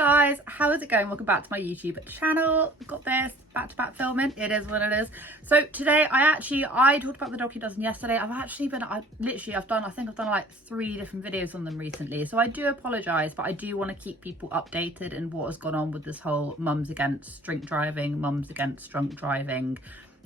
guys, how is it going? Welcome back to my YouTube channel. Got this back-to-back filming. It is what it is. So today I talked about the Dougherty dozen yesterday. I think I've done like 3 different videos on them recently, so I do apologize, but I do want to keep people updated in what has gone on with this whole mums against drink driving, mums against drunk driving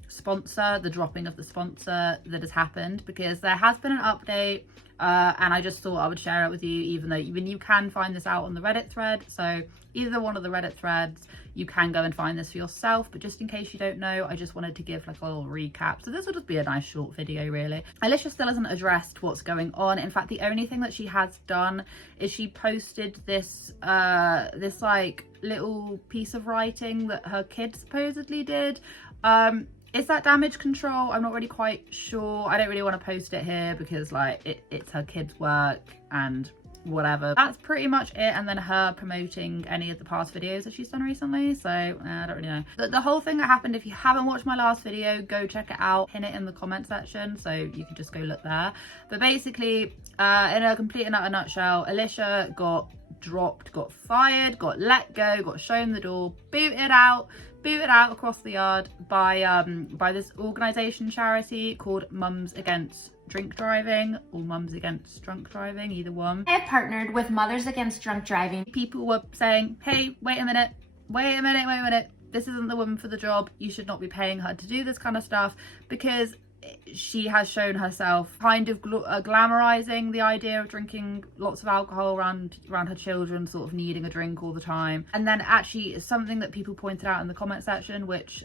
sponsor, the dropping of the sponsor that has happened, because there has been an update, and I just thought I would share it with you, even you can find this out on the Reddit thread. So either one of the Reddit threads, you can go and find this for yourself, but just in case you don't know, I just wanted to give like a little recap. So this will just be a nice short video really. Alicia still hasn't addressed what's going on. In fact, the only thing that she has done is she posted this this like little piece of writing that her kid supposedly did. Is that damage control? I'm not really quite sure. I don't really want to post it here because like it's her kid's work and whatever. That's pretty much it. And then her promoting any of the past videos that she's done recently. So I don't really know. The whole thing that happened, if you haven't watched my last video, go check it out. Pin it in the comment section so you can just go look there. But basically, in a complete and utter nutshell, Alicia got dropped, got fired, got let go, got shown the door, booted out across the yard by this organisation charity called Mums Against Drink Driving, or Mums Against Drunk Driving, either one. I have partnered with Mothers Against Drunk Driving. People were saying, hey, wait a minute, this isn't the woman for the job, you should not be paying her to do this kind of stuff, because she has shown herself kind of glamorizing the idea of drinking lots of alcohol around her children, sort of needing a drink all the time. And then actually something that people pointed out in the comment section, which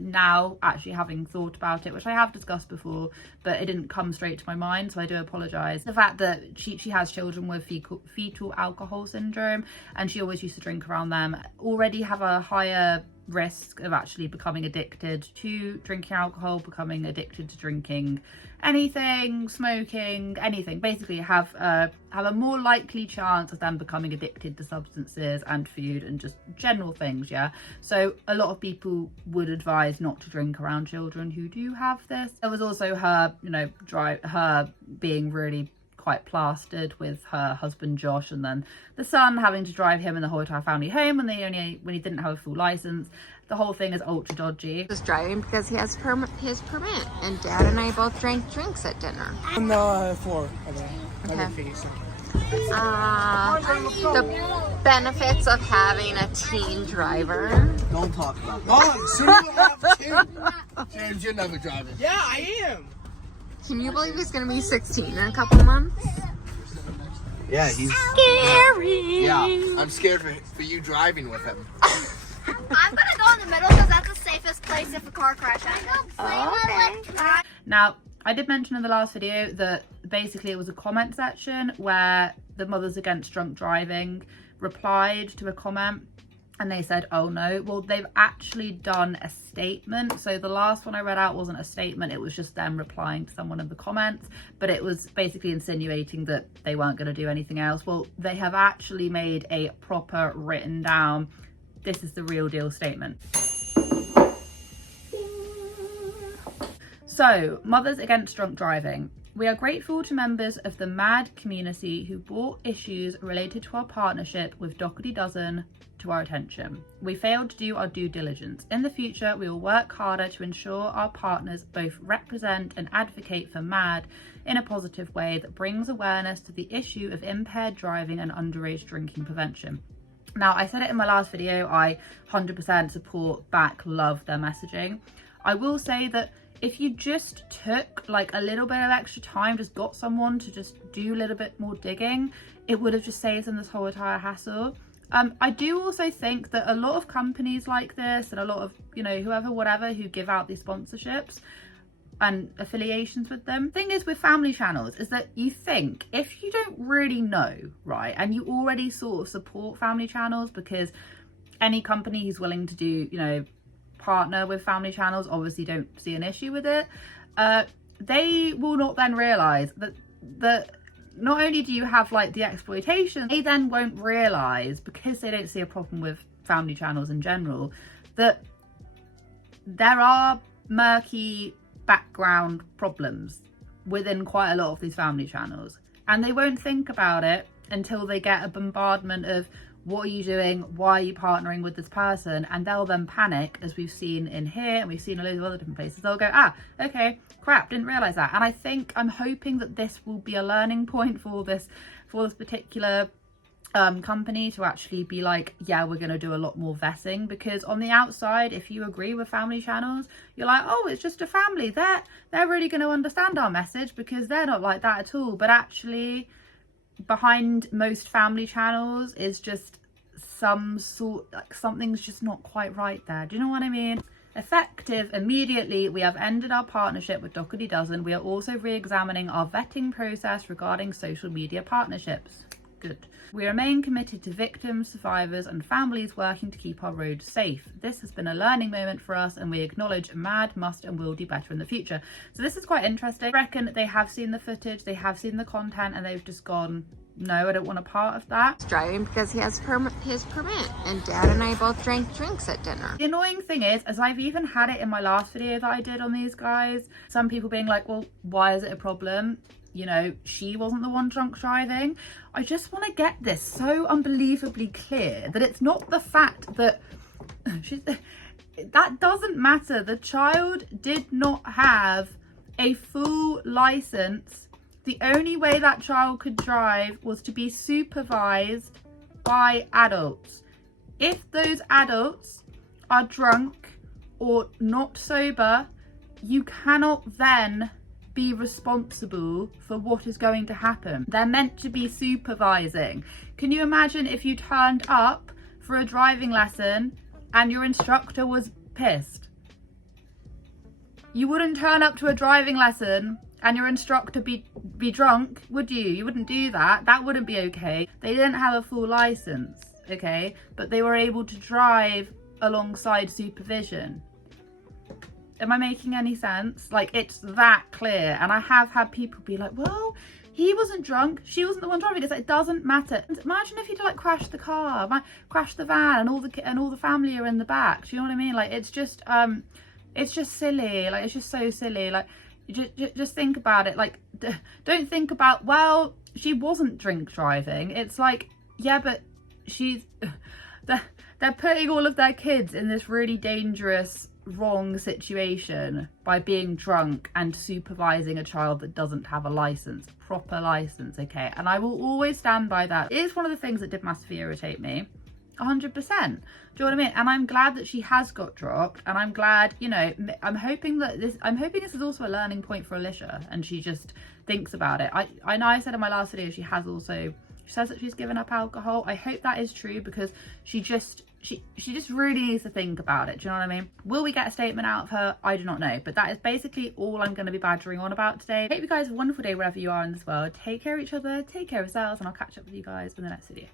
now actually having thought about it, which I have discussed before, but it didn't come straight to my mind, so I do apologize. The fact that she has children with fetal alcohol syndrome, and she always used to drink around them, already have a higher risk of actually becoming addicted to drinking alcohol, becoming addicted to drinking anything, smoking, anything. Basically have a more likely chance of them becoming addicted to substances and food and just general things. Yeah, so a lot of people would advise not to drink around children who do have this. There was also her, her being really quite plastered with her husband Josh, and then the son having to drive him and the whole entire family home when he didn't have a full license. The whole thing is ultra dodgy. Just driving because he has his permit, and Dad and I both drank drinks at dinner. No, 4. Okay. The benefits of having a teen driver. Don't talk about that. Oh, soon you'll have 2. James, you're never driving. Yeah, I am. Can you believe he's gonna be 16 in a couple months? Yeah, he's scary. Yeah, I'm scared for you driving with him. I'm gonna go in the middle because that's the safest place if a car crashes. Okay. Now, I did mention in the last video that basically it was a comment section where the Mothers Against Drunk Driving replied to a comment, and they said, oh no, well, they've actually done a statement. So the last one I read out wasn't a statement, it was just them replying to someone in the comments, but it was basically insinuating that they weren't going to do anything else. Well, they have actually made a proper written down, this is the real deal statement. So, Mothers Against Drunk Driving. We are grateful to members of the MAD community who brought issues related to our partnership with Dougherty Dozen to our attention. We failed to do our due diligence. In the future, we will work harder to ensure our partners both represent and advocate for MAD in a positive way that brings awareness to the issue of impaired driving and underage drinking prevention. Now, I said it in my last video, I 100% support, love their messaging. I will say that if you just took like a little bit of extra time, just got someone to just do a little bit more digging, it would have just saved them this whole entire hassle. I do also think that a lot of companies like this and a lot of, whoever, who give out these sponsorships and affiliations with them. Thing is with family channels is that you think if you don't really know, right, and you already sort of support family channels, because any company who's willing to do, partner with family channels obviously don't see an issue with it, they will not then realize that not only do you have like the exploitation, they then won't realize, because they don't see a problem with family channels in general, that there are murky background problems within quite a lot of these family channels, and they won't think about it until they get a bombardment of what are you doing? Why are you partnering with this person? And they'll then panic, as we've seen in here and we've seen a load of other different places. They'll go, ah, okay, crap, didn't realize that. And I'm hoping that this will be a learning point for this particular company to actually be like, yeah, we're going to do a lot more vetting, because on the outside, if you agree with family channels, you're like, oh, it's just a family, they're really going to understand our message because they're not like that at all. But actually, behind most family channels is just something's just not quite right there. Do you know what I mean? Effective immediately, we have ended our partnership with Dougherty Dozen. We are also re-examining our vetting process regarding social media partnerships. Good. We remain committed to victims, survivors and families working to keep our roads safe. This has been a learning moment for us and we acknowledge must and will do better in the future. So this is quite interesting. I reckon they have seen the footage, they have seen the content, and they've just gone, no, I don't want a part of that. He's driving because he has his permit, and Dad and I both drank drinks at dinner. The annoying thing is, as I've even had it in my last video that I did on these guys, some people being like, well, why is it a problem? You know, she wasn't the one drunk driving. I just want to get this so unbelievably clear that it's not the fact that that doesn't matter. The child did not have a full license. The only way that child could drive was to be supervised by adults. If those adults are drunk or not sober, you cannot then be responsible for what is going to happen. They're meant to be supervising. Can you imagine if you turned up for a driving lesson and your instructor was pissed? You wouldn't turn up to a driving lesson and your instructor be drunk, would you? You wouldn't do that. That wouldn't be okay. They didn't have a full license, okay? But they were able to drive alongside supervision. Am I making any sense? Like, it's that clear. And I have had people be like, well, he wasn't drunk, she wasn't the one driving. It's like, it doesn't matter. Imagine if you'd like crash the car, crash the van, and all the family are in the back. Do you know what I mean? Like, it's just silly. Like, it's just so silly. Like, just think about it. Like, don't think about, well, she wasn't drink driving. It's like, yeah, but they're putting all of their kids in this really dangerous, wrong situation by being drunk and supervising a child that doesn't have a license, proper license, okay? And I will always stand by that. It is one of the things that did massively irritate me, 100%. Do you know what I mean? And I'm glad that she has got dropped, and I'm glad, you know, I'm hoping this is also a learning point for Alicia, and she just thinks about it. I know I said in my last video she says that she's given up alcohol. I hope that is true, because she just really needs to think about it. Do you know what I mean? Will we get a statement out of her? I do not know. But that is basically all I'm going to be badgering on about today. I hope you guys have a wonderful day wherever you are in this world. Take care of each other, take care of yourselves, and I'll catch up with you guys in the next video.